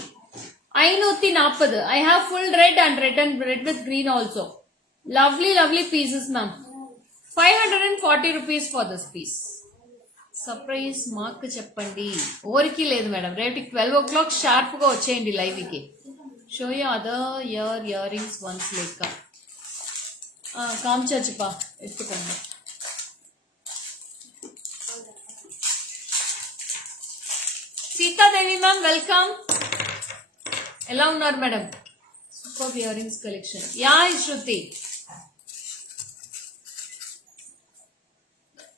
540. I have full red and red with green also. Lovely pieces ma'am. 540 rupees for this piece. Surprise mark cheppandi. Oriki ledu madam. రేపు 12 o'clock sharp గా వచ్చేయండి live కి. Show your other earrings once Lekha. కాంచచ్చుపా ఎత్తుకోండి. Sitadevi ma'am welcome. ఎలా ఉన్నారు madam? Super earrings collection. Yeah Shruti.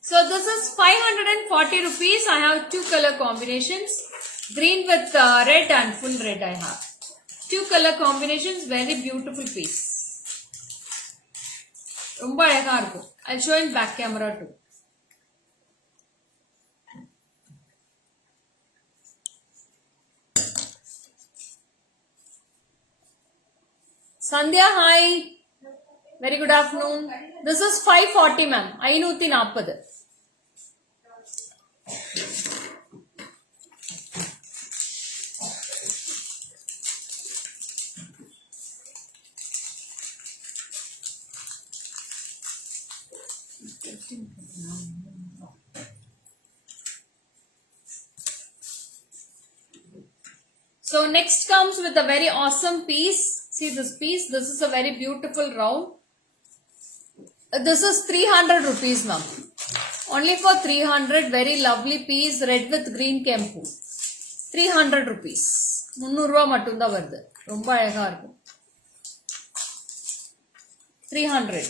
So this is 540 rupees. I have 2 color combinations. Green with red and full red I have. 2 color combinations. Very beautiful piece. ரொம்ப அழகா இருக்கும். I'll show in back camera too. Sandhya, hi. Very good afternoon. This is 540 ma'am. 540. So next comes with a very awesome piece. See this piece. This is a very beautiful round. This is 300 rupees ma'am. Only for 300. Very lovely piece. Red with green kempu. 300 rupees. 300 ரூபா மட்டும் தான் வருது. ரொம்ப அழகா இருக்கும். 300.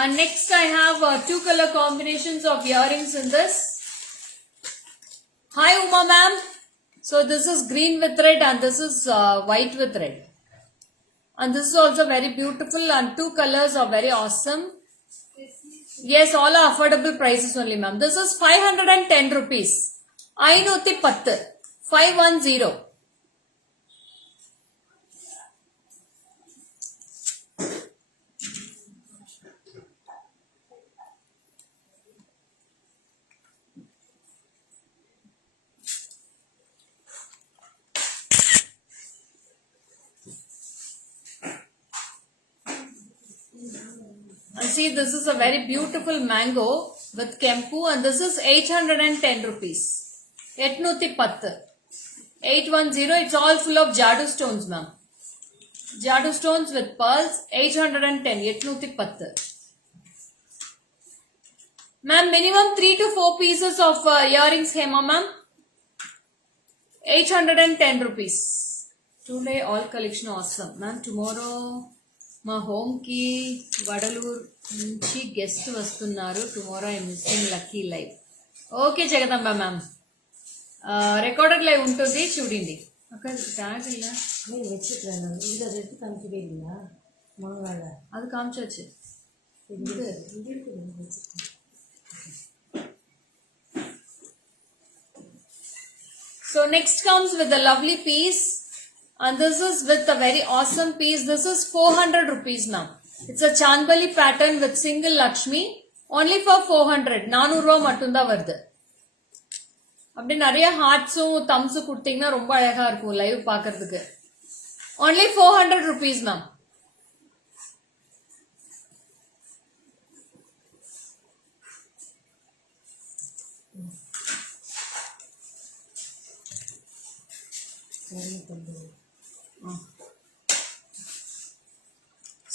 And next I have two color combinations of earrings in this. Hi Uma ma'am. So this is green with red and this is white with red. And this is also very beautiful and two colors are very awesome. Yes, all are affordable prices only ma'am. This is 510 rupees. 510. 510. And see, this is a very beautiful mango with kempu and this is 810 rupees. 810. 810. It's all full of jadu stones, ma'am. Jadu stones with pearls. 810. 810. Ma'am, minimum 3 to 4 pieces of earrings, Hema, ma'am. 810 rupees. Today all collection awesome. Ma'am, tomorrow మా home కి వడలూరు నుంచి guest వస్తున్నారు. Tomorrow I missing lucky live. Okay Jagadamba ma'am, recorded live ఉంటుంది చూడండి. అక్కడ tag ಇಲ್ಲ నేను వెచ్చిట్றானே இது எடுத்து காமிக்கவே இல்ல மங்கள அது காமிச்சாச்சு. இது So next comes with a lovely piece. And this is with a very awesome piece. This is 400 rupees now. It's a Chandbali pattern with single Lakshmi. Only for 400. 400 ரூபா மட்டும்தான் வருது. அப்படி நிறைய ஹார்ட்ஸும் தம்ஸும் கொடுத்தீங்கன்னா ரொம்ப அழகா இருக்கும் லைவ் பார்க்கறதுக்கு. Only 400 rupees ma'am.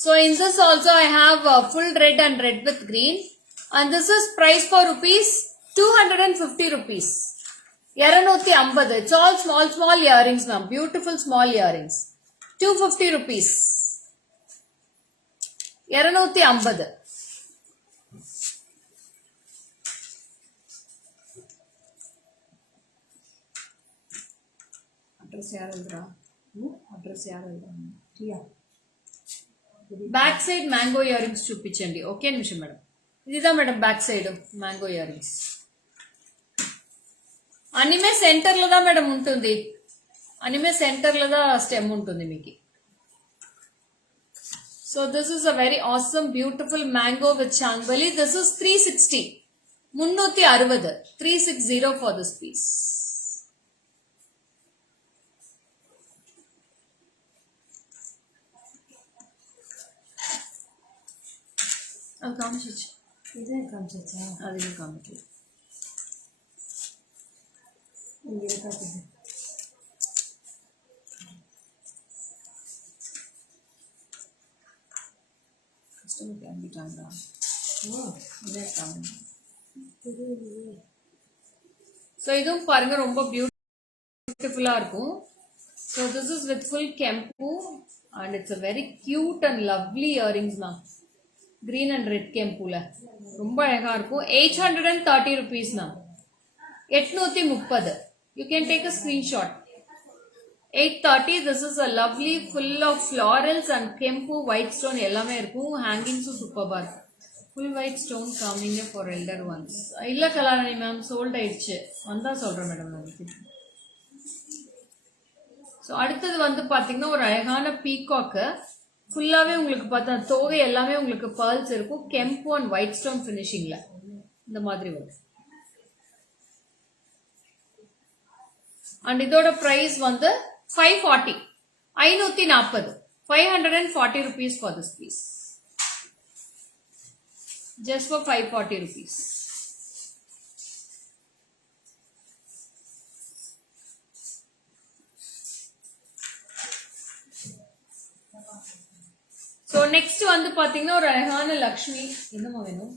So in this also I have full red and red with green, and this is price for rupees 250 rupees. 250. It's all small earrings ma'am. Beautiful small earrings. 250 rupees. 250. Address yaraldra. Address yaraldra. Yeah. Back side mango earrings చూపించండి. Okay నిమిషం madam, ఇదిదా madam back side mango earrings. అనిమే centre లోదా madam ఉంటుంది. అనిమే centre లోదా stem ఉంటుంది మీకు. So this is a very awesome beautiful mango with chandbali. This is 360. 360. 360 for this piece. అది కామించచ్చు. ఇదే కామించచ్చా? అది కామించదు. Customer can be turn on. ఇదే కామించు. ஸோ இதுவும் பாருங்க ரொம்ப பியூட்டிஃபுல்லா இருக்கும். So this is with full kemp and it's a very cute and lovely earrings ma'am. Green and red கெம்புல ரொம்ப அழகா இருக்கும். 830 rupees ma'am. 830. You can take a screenshot. 830. This is a lovely full of florals and kempu white stone எல்லாமே இருக்கும். ஹேங்கிங்ஸும் சூப்பர்பா இருக்கும். Full white stone காமிங்க for elder once. இல்ல Kalarani ma'am, sold ஆயிடுச்சு. வந்தா சொல்றேன் மேடம். ஸோ ஸோ அடுத்தது வந்து பாத்தீங்கன்னா ஒரு அழகான பீகாக்கு ஃபுல்லாவே உங்களுக்கு பார்த்தா தோகை எல்லாமே உங்களுக்கு பேர்ல்ஸ் இருக்கும். கெம்பு அண்ட் ஒயிட் ஸ்டோன் ஃபினிஷிங்ல இந்த மாதிரி வரும். அண்ட் இதோட பிரைஸ் வந்து 540 540 540 rupees for this piece. Just for 540 rupees. So next வந்து பாத்தீங்கன்னா ஒரு அழகான லக்ஷ்மி என்னமா வேணும்.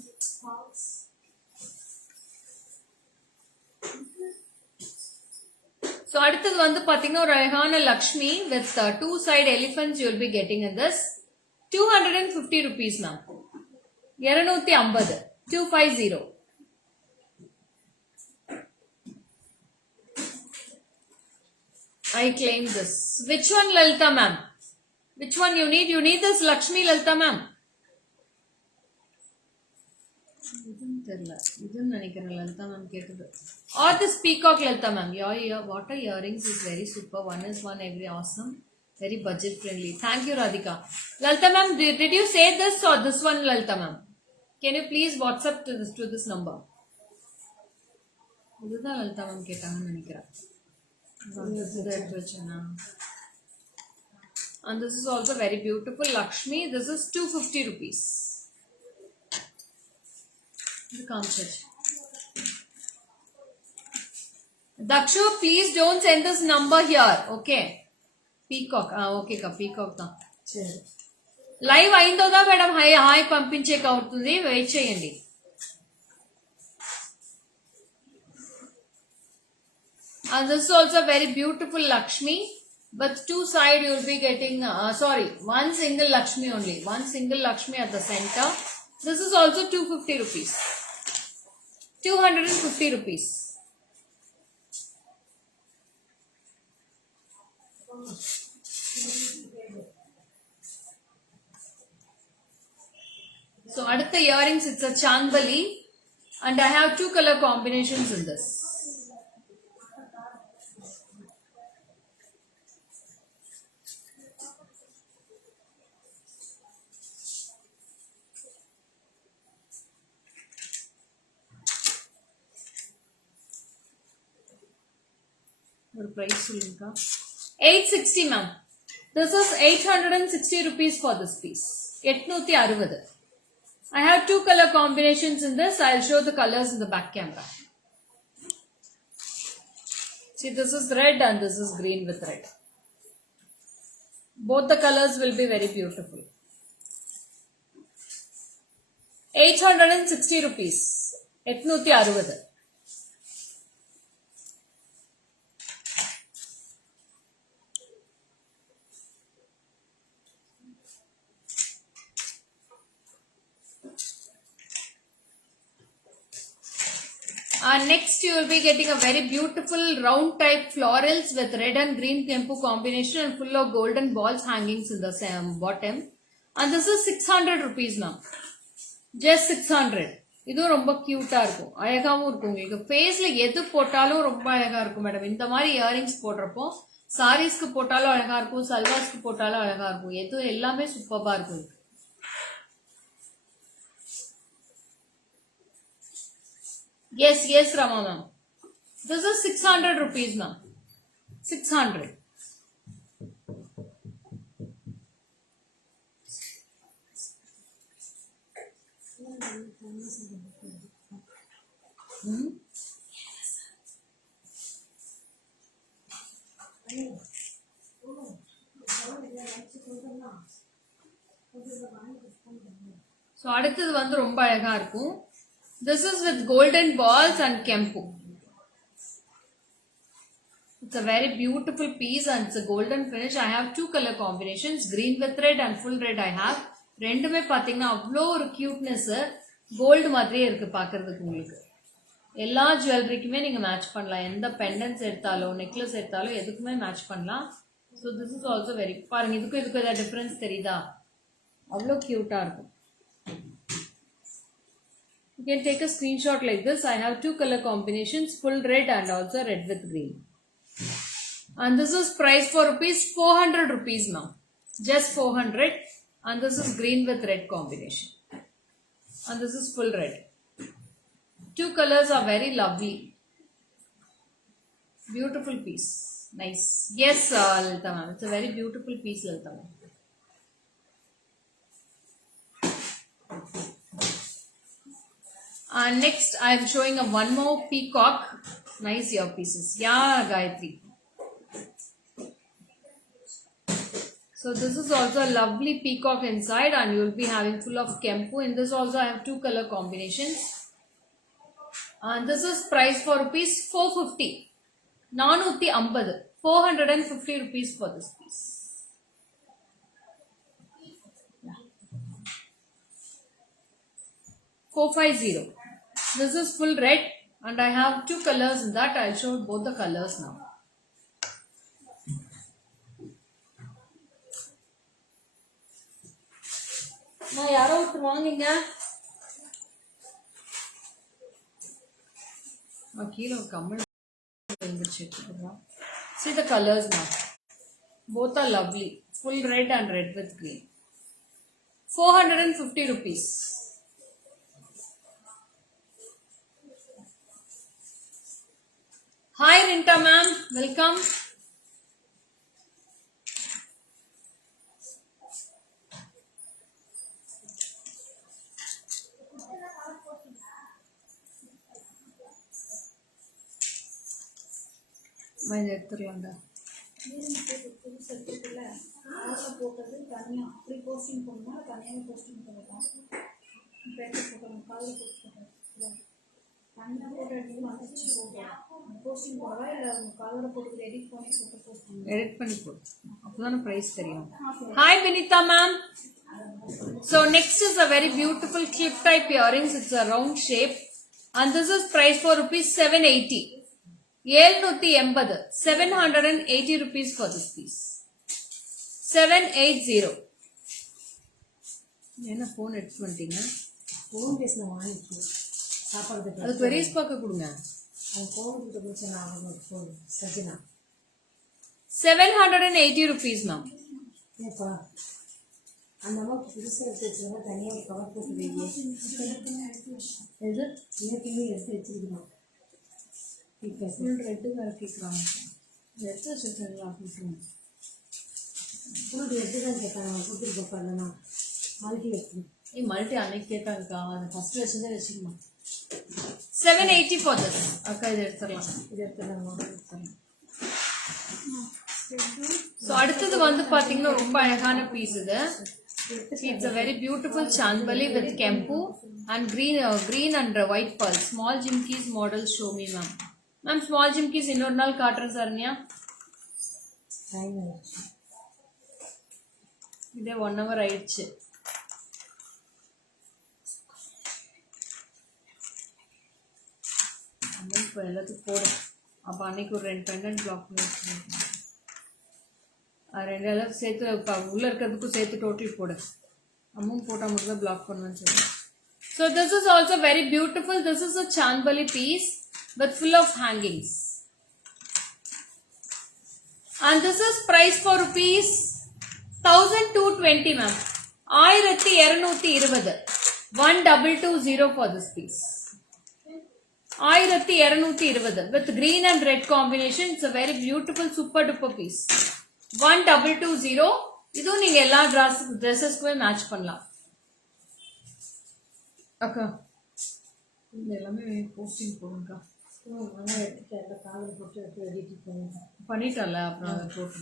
So அடுத்தது வந்து பாத்தீங்கன்னா ஒரு அழகான Lakshmi with two side elephants you will be getting in this 250 rupees ma'am. 250 250. I claim this. Which one Lalita ma'am? Which one you need? You need this Lakshmi Lalita ma'am. Or this peacock Lalita ma'am. Your water earrings is very super. One is one every awesome. Very budget friendly. Thank you Radhika. Lalita ma'am, did you say this or this one Lalita ma'am? Can you please WhatsApp to this number? இதுதான் Lalitha ma'am கேட்டாங்கன்னு நினைக்கிறேன். And this is also very beautiful Lakshmi. This is 250 rupees. Dakshu, please don't send this number here. Okay. Peacock. Okay ka peacock da. Live అయిందో దా madam hi పంపించేక అవుతుంది. Wait చేయండి. And this is also very beautiful Lakshmi. But two side you will be getting, one single Lakshmi only. One single Lakshmi at the center. This is also 250 rupees. 250 rupees. So adutha earrings, it's a Chandbali. And I have two color combinations in this. Price 860 ma'am. This is 860 rupees for this piece. 860. I have two color combinations in this. I'll show the colors in the back camera. See, this is red and this is green with red. Both the colors will be very beautiful. 860 rupees. 860. Next you will be getting a very beautiful round type florals with red and green tempo combination and full of golden balls hangings in the bottom. And this is 600 rupees now. Just 600. இதுவும் ரொம்ப கியூட்டா இருக்கும், அழகாவும் இருக்கும். உங்களுக்கு ஃபேஸ்ல எது போட்டாலும் ரொம்ப அழகா இருக்கும் மேடம். இந்த மாதிரி இயரிங்ஸ் போடுறப்போ சாரீஸ்க்கு போட்டாலும் அழகா இருக்கும், சல்வாஸ்க்கு போட்டாலும் அழகா இருக்கும். எது எல்லாமே சூப்பரா இருக்கும். Yes, Rama ma'am. This is 600 rupees ma'am. 600. So அடுத்தது வந்து ரொம்ப அழகா இருக்கும். This is with golden balls and kempu. It's a very beautiful piece and it's a golden finish. I have two color combinations, green with red and full red I have. ரெண்டுமே பாத்தீங்கன்னா அவ்வளோ ஒரு cuteness, gold மாதிரியே இருக்கு பாக்குறதுக்கு. உங்களுக்கு எல்லா ஜுவல்லரிக்குமே நீங்க மேட்ச் பண்ணலாம். எந்த பெண்டன்ஸ் எடுத்தாலும் நெக்லஸ் எடுத்தாலும் எதுக்குமே மேட்ச் பண்ணலாம். So this is also very, பாருங்க இதுக்கும் ஏதாவது டிஃபரன்ஸ் தெரியுதா? அவ்வளோ கியூட்டா இருக்கும். You can take a screenshot like this. I have two color combinations, full red and also red with green. And this is price for rupees 400 rupees now. Just 400. And this is green with red combination. And this is full red. Two colors are very lovely. Beautiful piece. Nice. Yes, Lalita ma'am. It's a very beautiful piece, Lalita ma'am. And next, I am showing a one more peacock. Nice earpieces. Yeah, Gayatri. So this is also a lovely peacock inside, and you will be having full of kempu. In this also I have two color combinations. And this is price for rupees 450. 450. 450 rupees for this piece. 450. This is full red, and I have two colors in that. I'll show both the colors now. நான் யாரோ ஒருத்தர் வாங்குங்க கீழே ஒரு கம்மல் வந்துருச்சு. See the colors now. Both are lovely. Full red and red with green. 450 rupees. Hi Rinta ma'am, welcome. Mind எடுத்துடலாம்டா. போட்டது தனியாக அப்படி போஸ்டிங் பண்ணால் தனியாக போஸ்டிங் பண்ணிடலாம். காலையில் தனியாக போட்டோ எடுத்து வந்துச்சு போட்டோம் போஸ்டிங் போடவா இல்லை காலையில் போட்டு எடிட் பண்ணி போட்டு போஸ்டிங் எடிட் பண்ணி போடு. அப்போதானே ப்ரைஸ் தெரியும். Hi Vinitha ma'am. So next is a very beautiful clip type earrings. It's a round shape and this is price for rupees 780. 780. 780 rupees for this piece. 780. என்ன போன் எடுத்து வந்துட்டீங்க? போன் பேசின வாங்கிட்டு சாப்பாடு அது பெரிய ஸ்பாக்க கொடுங்க. அது போன் கிட்ட போச்சு நான் போன் சஜினா 780 rupees மேம். ஏப்பா அந்த அம்மாவுக்கு புதுசாக எடுத்து வச்சுருந்தா தனியாக கவர் போட்டு வைங்க. எது ஏற்கனவே எடுத்து வச்சிருக்கணும். ஃபுல் ரெட்டு வேறு கேட்குறாங்க. எடுத்து வச்சுருக்காங்களா அப்படின்னு ஃபுல் ரெட்டு தான் கேட்குறாங்க. கொடுத்துருப்பா இல்லைண்ணா மல்டி வச்சு மல்டி அன்னைக்கு கேட்டாங்கக்கா. அதை ஃபஸ்ட்டு வச்சுதான் வச்சுக்கணும். 780 for this. அக்கா இதை எடுத்துடலாம். இது எடுத்துடலாம். ஸோ அடுத்தது வந்து பார்த்தீங்கன்னா ரொம்ப அழகான பீஸ் இது. It's a very beautiful chandbali with kempu and green and white pearl. Small jimkis model show me ma'am. Ma'am small jimkis இன்னொரு நாள் காட்டுறேன் சார்னியா. இதே 1 hour ஆயிடுச்சு. இப்போ எல்லாத்துக்கும் போடும். அப்போ அன்னைக்கு ஒரு 2 பெண்டன்ட் பிளாக் பண்ணி வச்சுருக்கேன். ரெண்டு எல்லாம் சேர்த்து உள்ளே இருக்கிறதுக்கும் சேர்த்து டோட்டல் போடு. அமௌண்ட் போட்டால் மட்டும் தான் பிளாக் பண்ணுவேன்னு சொல்லுவேன். So this is also very beautiful. This is a chandbali piece with full of hangings. And this is price for rupees 1220 ma'am. 1220. 1220 for this piece. 1220 with green and red combination. It's a very beautiful super duper piece. 1220. இதுவும் நீங்க எல்லா ட்ரெஸ்ஸஸ்க்குமே match பண்ணலாம். அக்கா இந்த எல்லாமே posting போடுங்கக்கா. பண்ணிட்டல அப்புறம் அதை போட்டு.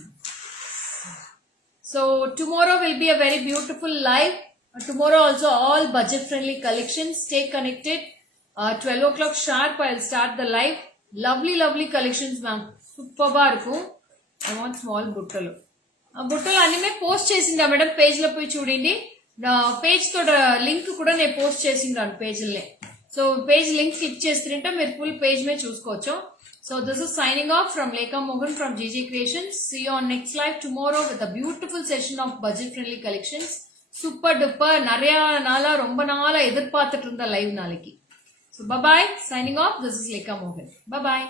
So tomorrow will be a very beautiful live. Tomorrow also all budget friendly collections. Stay connected. 12 o'clock sharp I'll start the live. Lovely collections ma'am. Superba இருக்கும். I want small బుట్టలు. బుట్టలు అన్నీ పోస్ట్ చేసిందా madam? పేజ్లో పోయి చూడండి. Page తోட link కూడా నేను పోస్ట్ చేసిండాను పేజ్లే. సో పేజ్ లింక్ క్లిక్ చేస్తుంటే మీరు ఫుల్ పేజ్ మే చూసుకోవచ్చు. So this is signing off from Lekha Mohan from GG Creations. See you on next live tomorrow with a beautiful session of budget friendly collections. Super duper நிறைய நாளா ரொம்ப நாளா எதிர்பார்த்துட்டு இருந்த live நாளைக்கு. So bye bye. Signing off. This is Lekha Mohan. Bye bye.